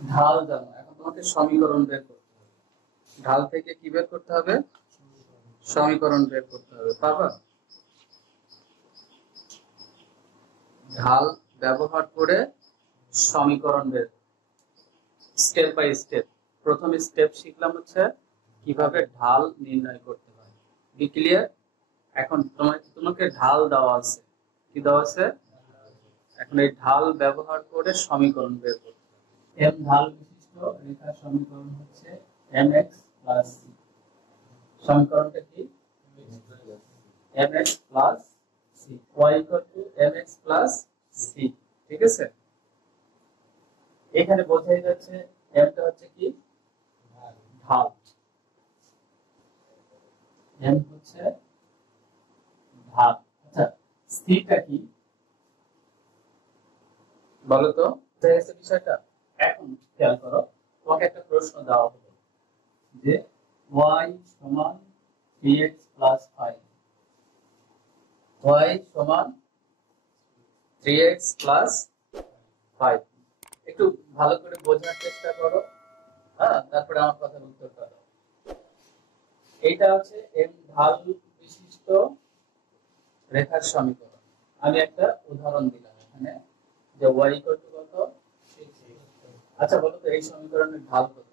ঢাল জানো, এখন তোমাকে সমীকরণ বের করতে হবে। ঢাল থেকে কি বের করতে হবে? সমীকরণ বের করতে হবে। পারবা? ঢাল ব্যবহার করে সমীকরণ বের, স্টেপ বাই স্টেপ। প্রথম স্টেপ শিখলাম হচ্ছে কিভাবে ঢাল নির্ণয় করতে হয়। Be clear? এখন তোমাকে ঢাল দেওয়া আছে, কি দেওয়া আছে? এখন এই ঢাল ব্যবহার করে সমীকরণ বের করতে হবে। এম ঢাল বিশিষ্ট রেখার সমীকরণ হচ্ছে mx প্লাস c। সমীকরণটা কি? mx plus c, y equal to mx plus c। ঠিক আছে, এখানে বোঝাই যাচ্ছে mটা হচ্ছে কি? ঢাল। m হচ্ছে ঢাল। আচ্ছা, স্থিরটা কি বলো তো? বুঝা গেছে বিষয়টা? এখন খেয়াল করো, তোমাকে একটা প্রশ্ন দেওয়া হলো যে y সমান 3x প্লাস 5, y সমান 3x প্লাস 5। একটু ভালো করে বোঝার চেষ্টা করো, হ্যাঁ, তারপরে আমার কথার উত্তরটা দাও। এইটা হচ্ছে m ঢাল বিশিষ্ট রেখার সমীকরণ। আমি একটা উদাহরণ দিলাম এখানে যে y কত কত। আচ্ছা বলো তো এই সমীকরণের ঢাল কত?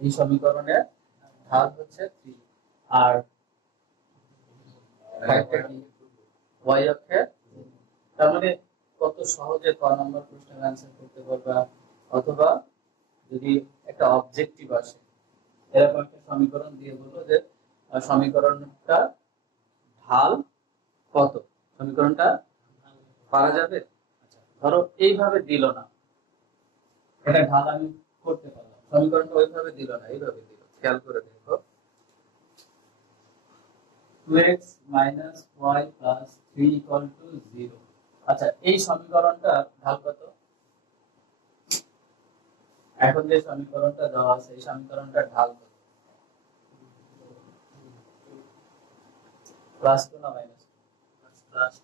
এই সমীকরণের ঢাল হচ্ছে 3, আর 5টা কি? y অক্ষের। তার মানে কত সহজে ক নম্বর প্রশ্নের অ্যান্সার করতে পারবা। অথবা যদি একটা অবজেক্টিভ আসে, এরকম একটা সমীকরণ দিয়ে বললো যে সমীকরণটা ঢাল কত, সমীকরণটা পারা যাবে? আচ্ছা ধরো এইভাবে দিল না, এটা ঢাল আমি করতে পারলাম, সমীকরণটা ওইভাবে দিল না, এইভাবে দিল। খেয়াল করে দেখো, 2x minus y plus 3 equal to 0। আচ্ছা এই সমীকরণটা ঢাল কত? এখন যে সমীকরণটা দেওয়া আছে এই সমীকরণটা ঢাল কত? প্লাস 2 না মাইনাস? প্লাস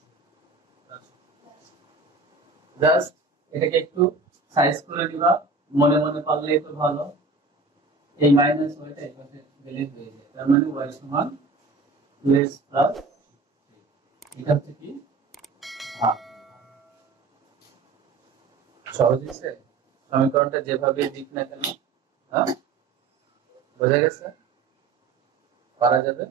2। জাস্ট এটাকে একটু সাইজ করে নিবা, মনে মনে পারলেই তো ভালো। এই মাইনাস ওয়াইটা এই পাশে গেলে হয়ে যায়, তার মানে y সমান 2x প্লাস 3। এটা হচ্ছে কি? ঢাল। সহজ হয়েছে? সমীকরণটা যেভাবে দিক না কেন, হ্যাঁ, বোঝা গেছে? পারা যাবে?